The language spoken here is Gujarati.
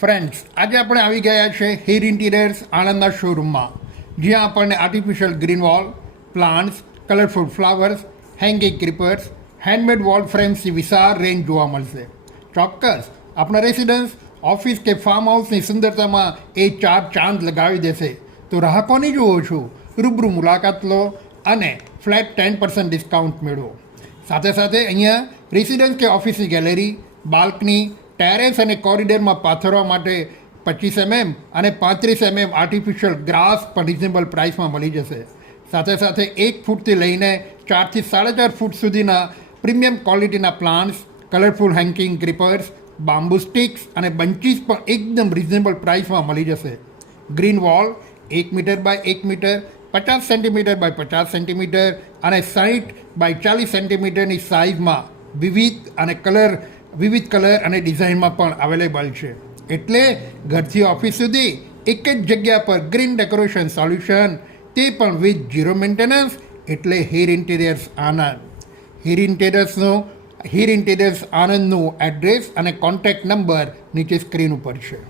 ફ્રેન્ડ્સ, આજે આપણે આવી ગયા છે હીર ઇન્ટિરિયર્સ આણંદના શોરૂમમાં, જ્યાં આપણને artificial green wall, plants, colourful flowers, hanging creepers, handmade wall ફ્રેમ્સની વિશાળ રેન્જ જોવા મળશે. ચોક્કસ આપણા રેસિડન્સ, ઓફિસ કે ફાર્મ હાઉસની સુંદરતામાં એ ચાર ચાંદ લગાવી દેશે. તો રાહ કોની જુઓ છો? રૂબરૂ મુલાકાત લો અને ફ્લેટ 10% ડિસ્કાઉન્ટ મેળવો. સાથે સાથે અહીંયા રેસિડન્સ કે ઓફિસની ગેલેરી, બાલ્કની, ટેરેસ અને કોરિડોરમાં પાથરવા માટે 25 mm અને 35 mm આર્ટિફિશિયલ ગ્રાસ પણ રિઝનેબલ પ્રાઇસમાં મળી જશે. સાથે સાથે 1 ફૂટથી લઈને 4 થી 4.5 ફૂટ સુધીના પ્રીમિયમ ક્વોલિટીના plants, colourful hanging creepers, bamboo sticks અને બંચીસ પણ એકદમ રિઝનેબલ પ્રાઇસમાં મળી જશે. Green wall 1 metre by 1 metre, 50 centimetre by 50 centimetre અને 60 બાય 40 સેન્ટીમીટરની સાઇઝમાં વિવિધ કલર અને ડિઝાઇનમાં પણ અવેલેબલ છે. એટલે ઘરથી ઓફિસ સુધી એક જ જગ્યા પર ગ્રીન ડેકોરેશન સોલ્યુશન, તે પણ વિથ ઝીરો મેન્ટેનન્સ. એટલે હીર ઇન્ટિરિયર્સ આણંદ. હીર ઇન્ટિરિયર્સ આણંદનું એડ્રેસ અને કોન્ટેક્ટ નંબર નીચે સ્ક્રીન ઉપર છે.